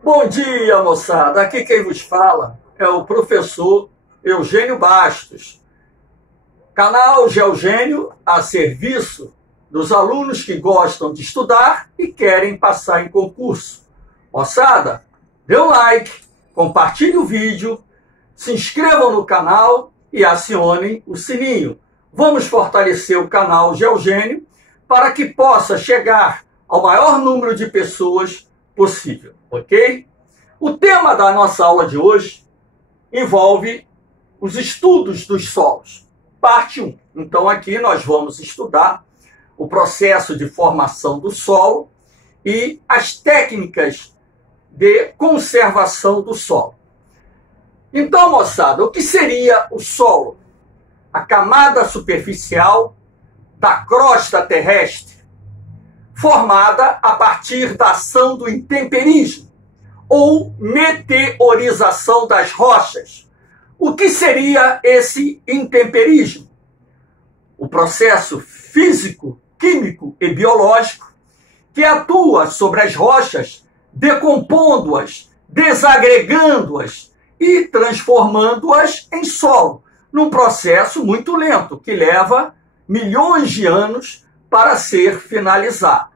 Bom dia, moçada. Aqui quem vos fala é o professor Eugênio Bastos. Canal Geogênio a serviço dos alunos que gostam de estudar e querem passar em concurso. Moçada, dê um like, compartilhe o vídeo, se inscrevam no canal e acionem o sininho. Vamos fortalecer o canal Geogênio para que possa chegar ao maior número de pessoas possível, ok? O tema da nossa aula de hoje envolve os estudos dos solos, parte 1. Então aqui nós vamos estudar o processo de formação do solo e as técnicas de conservação do solo. Então, moçada, o que seria o solo? A camada superficial da crosta terrestre, formada a partir da ação do intemperismo ou meteorização das rochas. O que seria esse intemperismo? O processo físico, químico e biológico que atua sobre as rochas, decompondo-as, desagregando-as e transformando-as em solo, num processo muito lento, que leva milhões de anos para ser finalizado.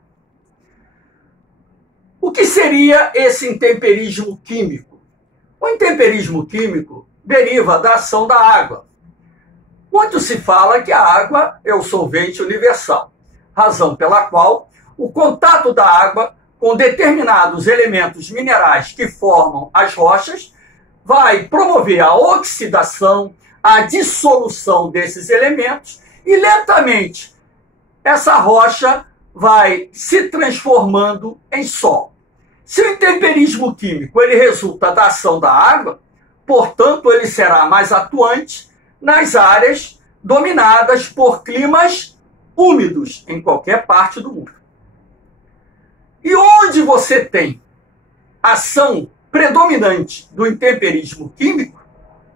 O que seria esse intemperismo químico? O intemperismo químico deriva da ação da água. Muito se fala que a água é o solvente universal, razão pela qual o contato da água com determinados elementos minerais que formam as rochas vai promover a oxidação, a dissolução desses elementos e lentamente essa rocha vai se transformando em solo. Se o intemperismo químico ele resulta da ação da água, portanto ele será mais atuante nas áreas dominadas por climas úmidos em qualquer parte do mundo. E onde você tem ação predominante do intemperismo químico,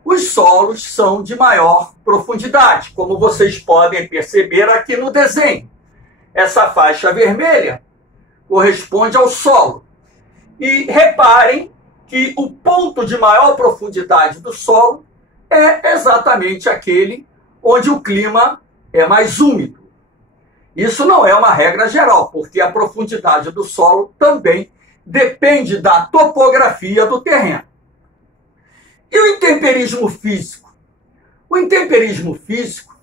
os solos são de maior profundidade, como vocês podem perceber aqui no desenho. Essa faixa vermelha corresponde ao solo. E reparem que o ponto de maior profundidade do solo é exatamente aquele onde o clima é mais úmido. Isso não é uma regra geral, porque a profundidade do solo também depende da topografia do terreno. E o intemperismo físico? O intemperismo físico,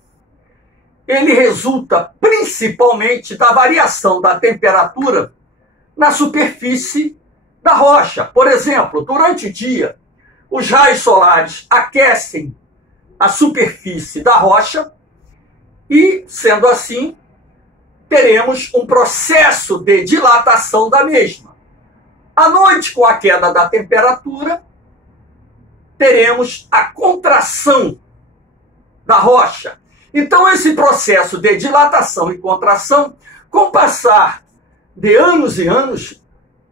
ele resulta principalmente da variação da temperatura na superfície da rocha. Por exemplo, durante o dia, os raios solares aquecem a superfície da rocha e, sendo assim, teremos um processo de dilatação da mesma. À noite, com a queda da temperatura, teremos a contração da rocha. Então, esse processo de dilatação e contração, com o passar de anos e anos,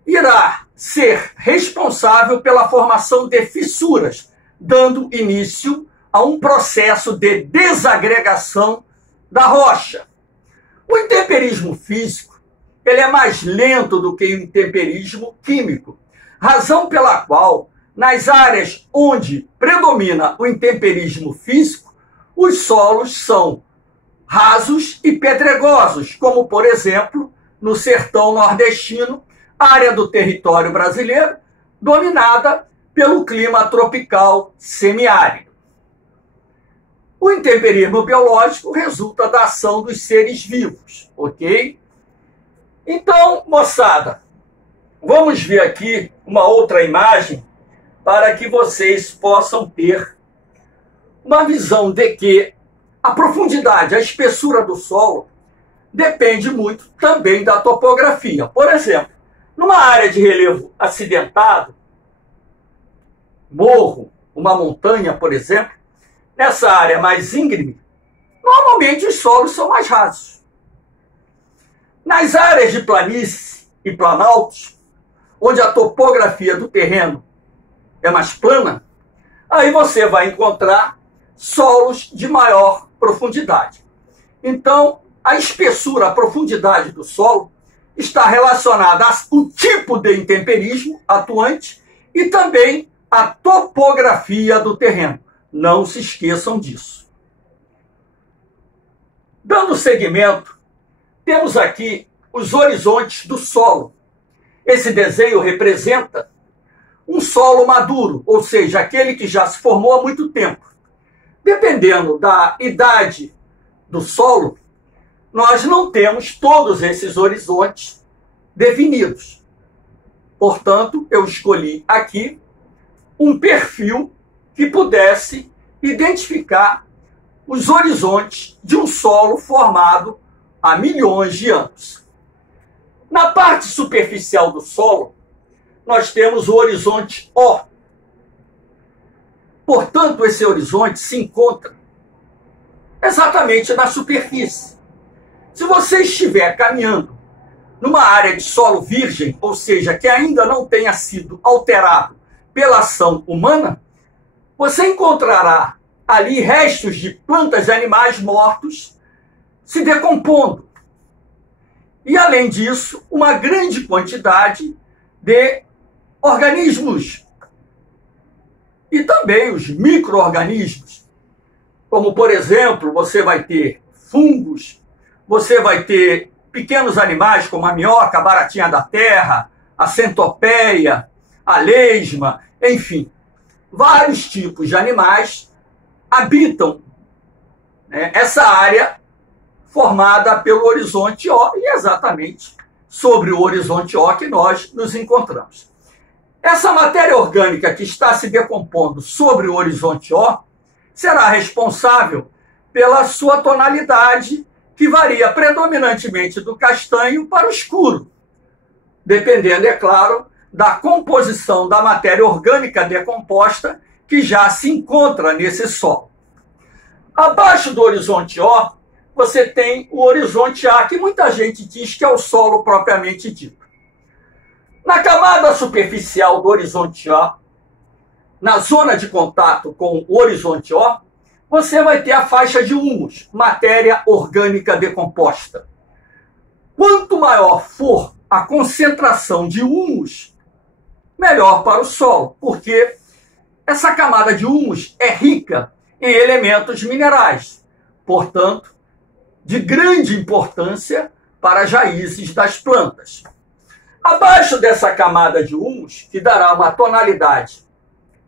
irá ser responsável pela formação de fissuras, dando início a um processo de desagregação da rocha. O intemperismo físico ele é mais lento do que o intemperismo químico, razão pela qual, nas áreas onde predomina o intemperismo físico, os solos são rasos e pedregosos, como, por exemplo, no sertão nordestino, área do território brasileiro, dominada pelo clima tropical semiárido. O intemperismo biológico resulta da ação dos seres vivos, ok? Então, moçada, vamos ver aqui uma outra imagem para que vocês possam ter uma visão de que a profundidade, a espessura do solo depende muito também da topografia. Por exemplo, numa área de relevo acidentado, morro, uma montanha, por exemplo, nessa área mais íngreme, normalmente os solos são mais rasos. Nas áreas de planície e planaltos, onde a topografia do terreno é mais plana, aí você vai encontrar solos de maior profundidade. Então, a espessura, a profundidade do solo está relacionada ao tipo de intemperismo atuante e também à topografia do terreno. Não se esqueçam disso. Dando seguimento, temos aqui os horizontes do solo. Esse desenho representa um solo maduro, ou seja, aquele que já se formou há muito tempo. Dependendo da idade do solo, nós não temos todos esses horizontes definidos. Portanto, eu escolhi aqui um perfil que pudesse identificar os horizontes de um solo formado há milhões de anos. Na parte superficial do solo, nós temos o horizonte O. Portanto, esse horizonte se encontra exatamente na superfície. Se você estiver caminhando numa área de solo virgem, ou seja, que ainda não tenha sido alterado pela ação humana, você encontrará ali restos de plantas e animais mortos se decompondo. E, além disso, uma grande quantidade de organismos e também os micro-organismos, como, por exemplo, você vai ter fungos, você vai ter pequenos animais como a minhoca, a baratinha da terra, a centopeia, a lesma, enfim, vários tipos de animais habitam, né, essa área formada pelo horizonte O, e exatamente sobre o horizonte O que nós nos encontramos. Essa matéria orgânica que está se decompondo sobre o horizonte O será responsável pela sua tonalidade, que varia predominantemente do castanho para o escuro, dependendo, é claro, da composição da matéria orgânica decomposta que já se encontra nesse solo. Abaixo do horizonte O, você tem o horizonte A, que muita gente diz que é o solo propriamente dito. Na camada superficial do horizonte O, na zona de contato com o horizonte O, você vai ter a faixa de humus, matéria orgânica decomposta. Quanto maior for a concentração de humus, melhor para o solo, porque essa camada de humus é rica em elementos minerais, portanto, de grande importância para as raízes das plantas. Abaixo dessa camada de humus, que dará uma tonalidade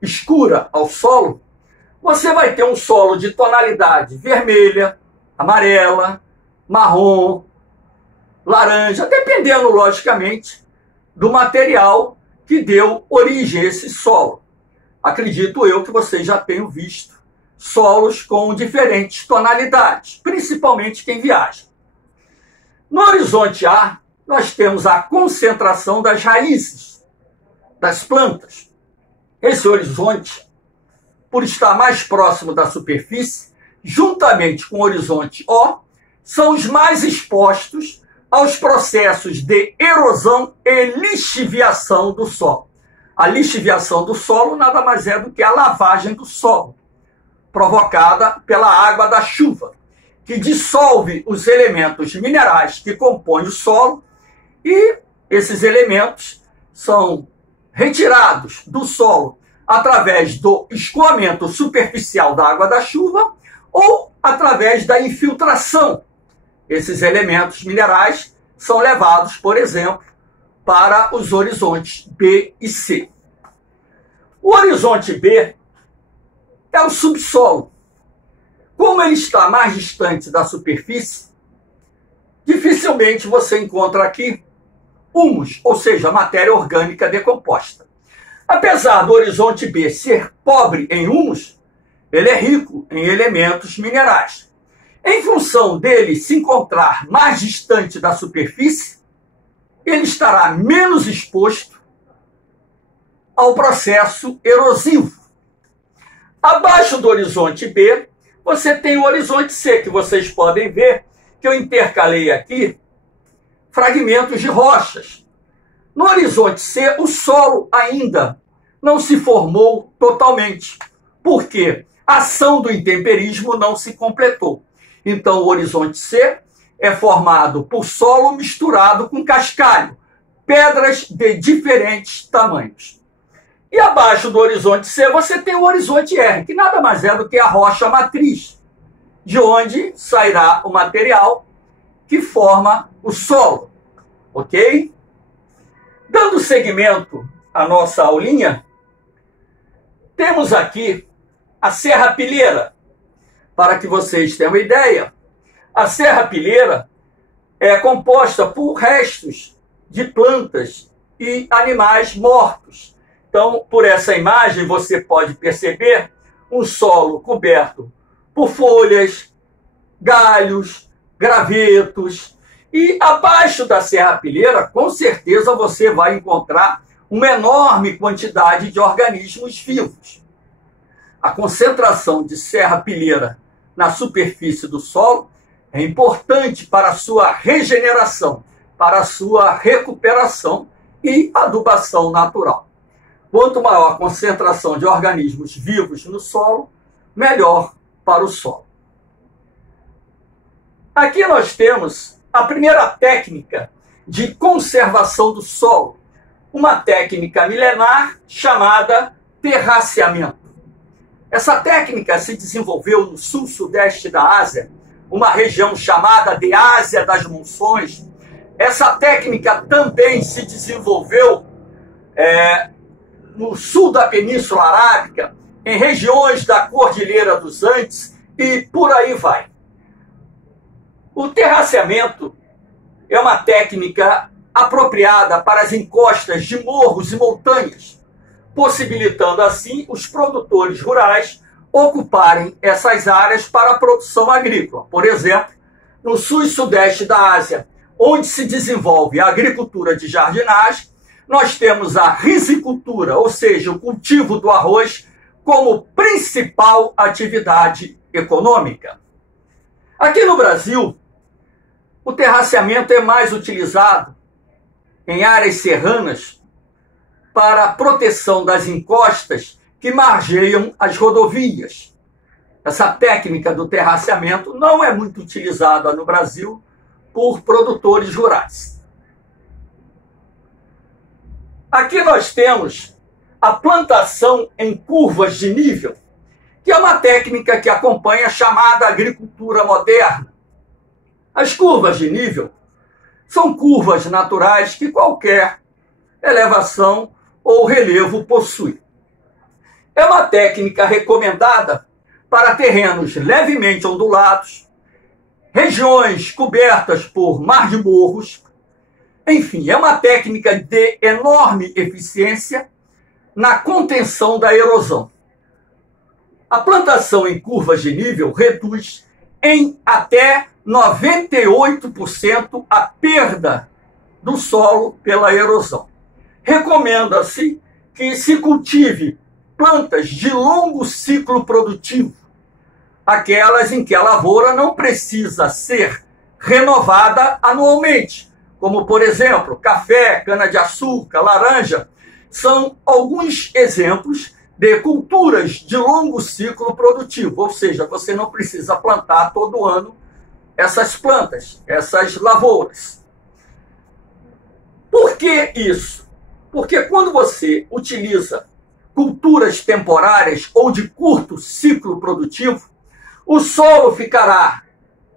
escura ao solo, você vai ter um solo de tonalidade vermelha, amarela, marrom, laranja, dependendo, logicamente, do material que deu origem a esse solo. Acredito eu que vocês já tenham visto solos com diferentes tonalidades, principalmente quem viaja. No horizonte A, nós temos a concentração das raízes das plantas. Esse horizonte, por estar mais próximo da superfície, juntamente com o horizonte O, são os mais expostos aos processos de erosão e lixiviação do solo. A lixiviação do solo nada mais é do que a lavagem do solo, provocada pela água da chuva, que dissolve os elementos minerais que compõem o solo, e esses elementos são retirados do solo através do escoamento superficial da água da chuva ou através da infiltração. Esses elementos minerais são levados, por exemplo, para os horizontes B e C. O horizonte B é o subsolo. Como ele está mais distante da superfície, dificilmente você encontra aqui humus, ou seja, matéria orgânica decomposta. Apesar do horizonte B ser pobre em humus, ele é rico em elementos minerais. Em função dele se encontrar mais distante da superfície, ele estará menos exposto ao processo erosivo. Abaixo do horizonte B, você tem o horizonte C, que vocês podem ver que eu intercalei aqui fragmentos de rochas. No horizonte C, o solo ainda não se formou totalmente, porque a ação do intemperismo não se completou. Então, o horizonte C é formado por solo misturado com cascalho, pedras de diferentes tamanhos. E abaixo do horizonte C você tem o horizonte R, que nada mais é do que a rocha matriz, de onde sairá o material que forma o solo, ok? Dando seguimento à nossa aulinha, temos aqui a serrapilheira. Para que vocês tenham uma ideia, a serrapilheira é composta por restos de plantas e animais mortos. Então, por essa imagem, você pode perceber um solo coberto por folhas, galhos, gravetos. E abaixo da serrapilheira, com certeza, você vai encontrar uma enorme quantidade de organismos vivos. A concentração de serrapilheira na superfície do solo é importante para a sua regeneração, para a sua recuperação e adubação natural. Quanto maior a concentração de organismos vivos no solo, melhor para o solo. Aqui nós temos a primeira técnica de conservação do solo, uma técnica milenar chamada terraceamento. Essa técnica se desenvolveu no sul-sudeste da Ásia, uma região chamada de Ásia das Monções. Essa técnica também se desenvolveu no sul da Península Arábica, em regiões da Cordilheira dos Andes e por aí vai. O terraceamento é uma técnica apropriada para as encostas de morros e montanhas, possibilitando assim os produtores rurais ocuparem essas áreas para a produção agrícola. Por exemplo, no sul e sudeste da Ásia, onde se desenvolve a agricultura de jardinagem, nós temos a rizicultura, ou seja, o cultivo do arroz, como principal atividade econômica. Aqui no Brasil, o terraceamento é mais utilizado em áreas serranas para a proteção das encostas que margeiam as rodovias. Essa técnica do terraceamento não é muito utilizada no Brasil por produtores rurais. Aqui nós temos a plantação em curvas de nível, que é uma técnica que acompanha a chamada agricultura moderna. As curvas de nível são curvas naturais que qualquer elevação ou relevo possui. É uma técnica recomendada para terrenos levemente ondulados, regiões cobertas por mar de morros. Enfim, é uma técnica de enorme eficiência na contenção da erosão. A plantação em curvas de nível reduz em até 98% a perda do solo pela erosão. Recomenda-se que se cultive plantas de longo ciclo produtivo, aquelas em que a lavoura não precisa ser renovada anualmente, como, por exemplo, café, cana-de-açúcar, laranja. São alguns exemplos de culturas de longo ciclo produtivo, ou seja, você não precisa plantar todo ano essas plantas, essas lavouras. Por que isso? Porque quando você utiliza culturas temporárias ou de curto ciclo produtivo, o solo ficará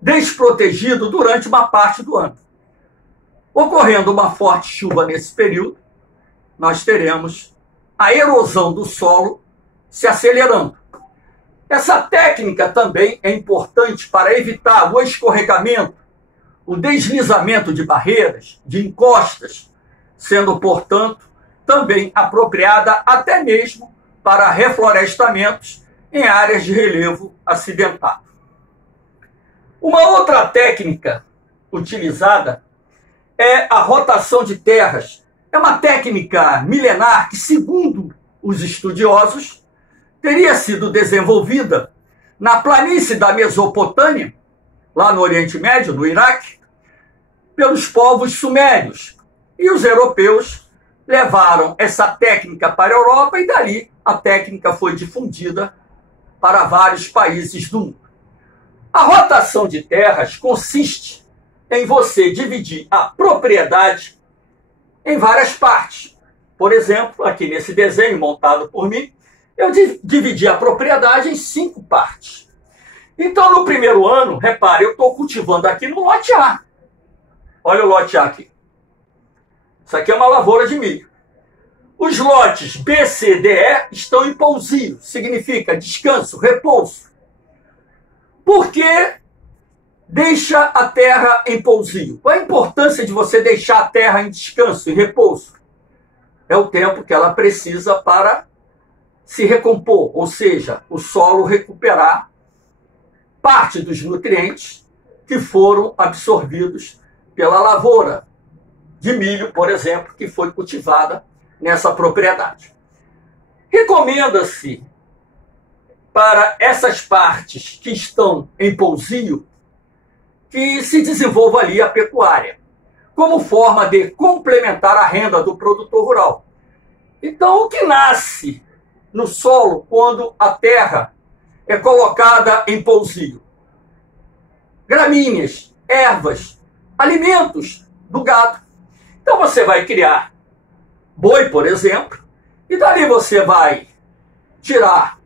desprotegido durante uma parte do ano. Ocorrendo uma forte chuva nesse período, nós teremos a erosão do solo se acelerando. Essa técnica também é importante para evitar o escorregamento, o deslizamento de barreiras, de encostas, sendo, portanto, também apropriada até mesmo para reflorestamentos em áreas de relevo acidentado. Uma outra técnica utilizada é a rotação de terras. É uma técnica milenar que, segundo os estudiosos, teria sido desenvolvida na planície da Mesopotâmia, lá no Oriente Médio, no Iraque, pelos povos sumérios. E os europeus levaram essa técnica para a Europa e dali a técnica foi difundida para vários países do mundo. A rotação de terras consiste em você dividir a propriedade em várias partes. Por exemplo, aqui nesse desenho montado por mim, eu dividi a propriedade em 5 partes. Então, no primeiro ano, repare, eu estou cultivando aqui no lote A. Olha o lote A aqui. Isso aqui é uma lavoura de milho. Os lotes B, C, D, E estão em pousio. Significa descanso, repouso. Por que deixa a terra em pousio? Qual a importância de você deixar a terra em descanso, em repouso? É o tempo que ela precisa para se recompor, ou seja, o solo recuperar parte dos nutrientes que foram absorvidos pela lavoura de milho, por exemplo, que foi cultivada nessa propriedade. Recomenda-se para essas partes que estão em pousio que se desenvolva ali a pecuária, como forma de complementar a renda do produtor rural. Então, o que nasce no solo quando a terra é colocada em pousio? Gramíneas, ervas, alimentos do gado. Então você vai criar boi, por exemplo, e dali você vai tirar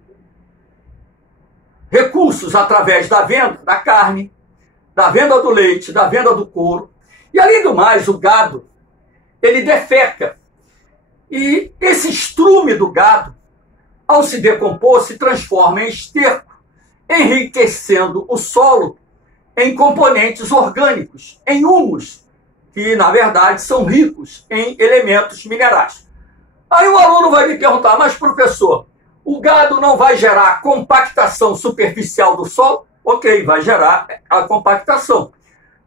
recursos através da venda da carne, da venda do leite, da venda do couro. E além do mais, o gado, ele defeca. E esse estrume do gado, ao se decompor, se transforma em esterco, enriquecendo o solo em componentes orgânicos, em humus, que na verdade são ricos em elementos minerais. Aí o aluno vai me perguntar, mas professor, o gado não vai gerar compactação superficial do solo? Ok, vai gerar a compactação.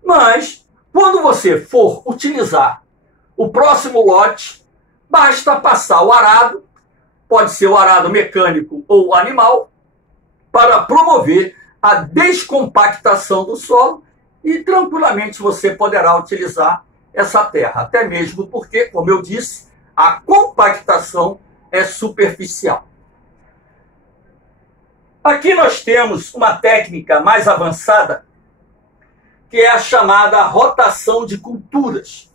Mas, quando você for utilizar o próximo lote, basta passar o arado, pode ser o arado mecânico ou animal, para promover a descompactação do solo e tranquilamente você poderá utilizar essa terra. Até mesmo porque, como eu disse, a compactação é superficial. Aqui nós temos uma técnica mais avançada, que é a chamada rotação de culturas.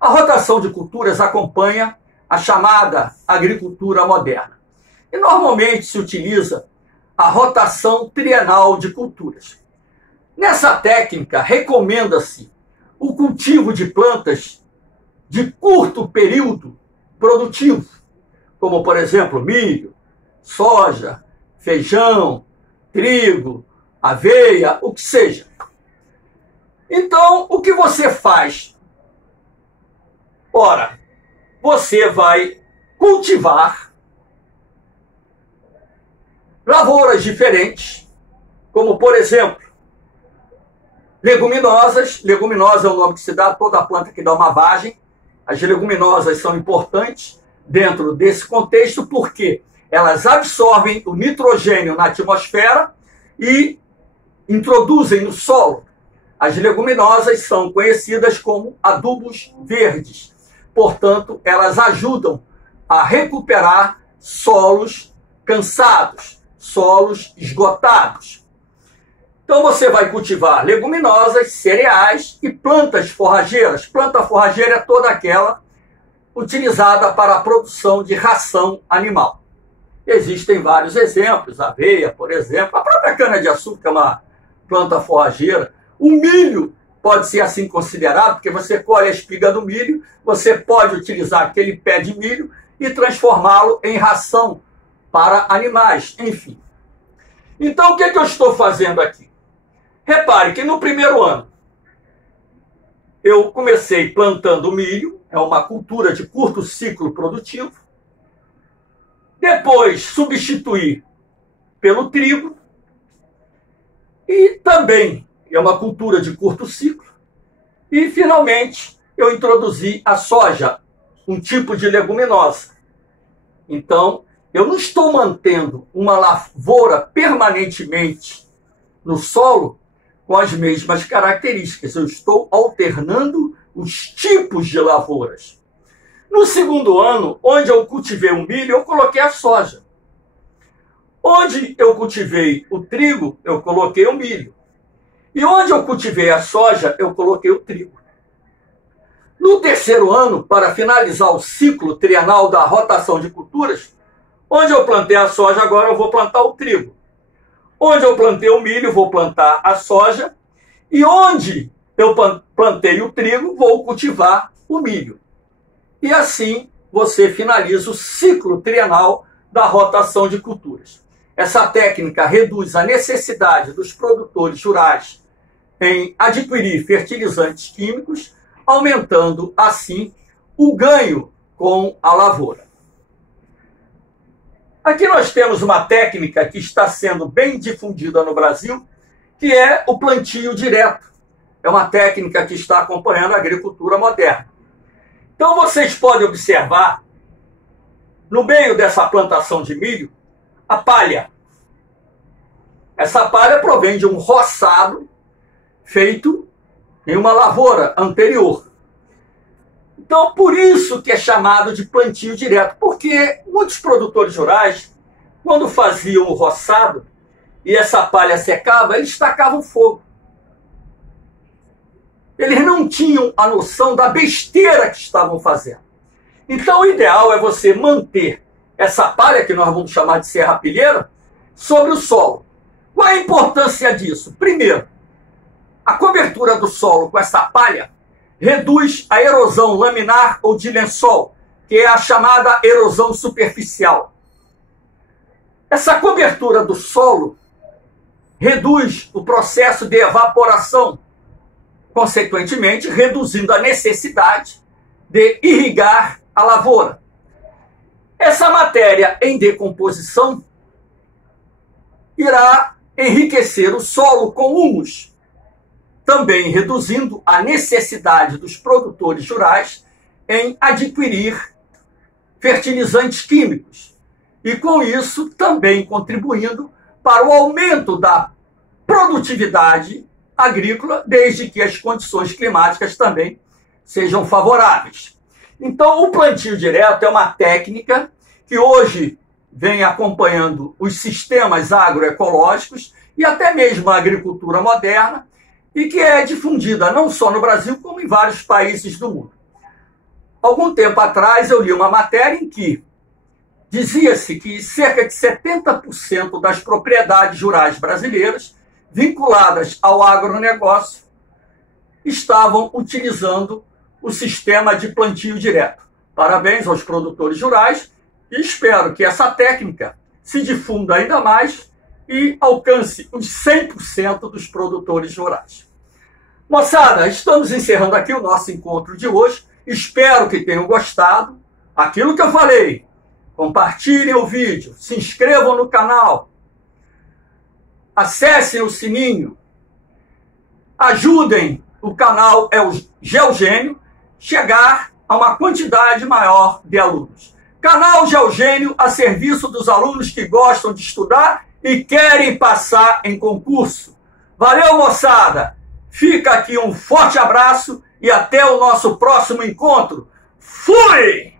A rotação de culturas acompanha a chamada agricultura moderna. E normalmente se utiliza a rotação trienal de culturas. Nessa técnica, recomenda-se o cultivo de plantas de curto período produtivo, como, por exemplo, milho, soja, feijão, trigo, aveia, o que seja. Então, o que você faz? Ora, você vai cultivar lavouras diferentes, como, por exemplo, leguminosas. Leguminosa é o nome que se dá a toda planta que dá uma vagem. As leguminosas são importantes dentro desse contexto porque elas absorvem o nitrogênio na atmosfera e introduzem no solo. As leguminosas são conhecidas como adubos verdes. Portanto, elas ajudam a recuperar solos cansados, solos esgotados. Então você vai cultivar leguminosas, cereais e plantas forrageiras. Planta forrageira é toda aquela utilizada para a produção de ração animal. Existem vários exemplos, aveia, por exemplo, a própria cana-de-açúcar é uma planta forrageira. O milho pode ser assim considerado, porque você colhe a espiga do milho, você pode utilizar aquele pé de milho e transformá-lo em ração para animais, enfim. Então, o que eu estou fazendo aqui? Repare que no primeiro ano, eu comecei plantando milho, é uma cultura de curto ciclo produtivo. Depois, substituí pelo trigo. E também é uma cultura de curto ciclo. E, finalmente, eu introduzi a soja, um tipo de leguminosa. Então, eu não estou mantendo uma lavoura permanentemente no solo com as mesmas características. Eu estou alternando os tipos de lavouras. No segundo ano, onde eu cultivei o milho, eu coloquei a soja. Onde eu cultivei o trigo, eu coloquei o milho. E onde eu cultivei a soja, eu coloquei o trigo. No terceiro ano, para finalizar o ciclo trienal da rotação de culturas, onde eu plantei a soja, agora eu vou plantar o trigo. Onde eu plantei o milho, vou plantar a soja. E onde eu plantei o trigo, vou cultivar o milho. E assim você finaliza o ciclo trienal da rotação de culturas. Essa técnica reduz a necessidade dos produtores rurais em adquirir fertilizantes químicos, aumentando assim o ganho com a lavoura. Aqui nós temos uma técnica que está sendo bem difundida no Brasil, que é o plantio direto. É uma técnica que está acompanhando a agricultura moderna. Então vocês podem observar, no meio dessa plantação de milho, a palha. Essa palha provém de um roçado feito em uma lavoura anterior. Então, por isso que é chamado de plantio direto, porque muitos produtores rurais, quando faziam o roçado e essa palha secava, eles tacavam fogo. Eles não tinham a noção da besteira que estavam fazendo. Então, o ideal é você manter essa palha, que nós vamos chamar de serrapilheira, sobre o solo. Qual é a importância disso? Primeiro, a cobertura do solo com essa palha reduz a erosão laminar ou de lençol, que é a chamada erosão superficial. Essa cobertura do solo reduz o processo de evaporação, consequentemente reduzindo a necessidade de irrigar a lavoura. Essa matéria em decomposição irá enriquecer o solo com humus, também reduzindo a necessidade dos produtores rurais em adquirir fertilizantes químicos e, com isso, também contribuindo para o aumento da produtividade agrícola, desde que as condições climáticas também sejam favoráveis. Então, o plantio direto é uma técnica que hoje vem acompanhando os sistemas agroecológicos e até mesmo a agricultura moderna, e que é difundida não só no Brasil, como em vários países do mundo. Algum tempo atrás eu li uma matéria em que dizia-se que cerca de 70% das propriedades rurais brasileiras vinculadas ao agronegócio estavam utilizando o sistema de plantio direto. Parabéns aos produtores rurais e espero que essa técnica se difunda ainda mais e alcance os 100% dos produtores rurais. Moçada, estamos encerrando aqui o nosso encontro de hoje. Espero que tenham gostado. Aquilo que eu falei, compartilhem o vídeo, se inscrevam no canal, acessem o sininho, ajudem o canal Geogênio chegar a uma quantidade maior de alunos. Canal Geogênio a serviço dos alunos que gostam de estudar e querem passar em concurso. Valeu, moçada! Fica aqui um forte abraço e até o nosso próximo encontro. Fui!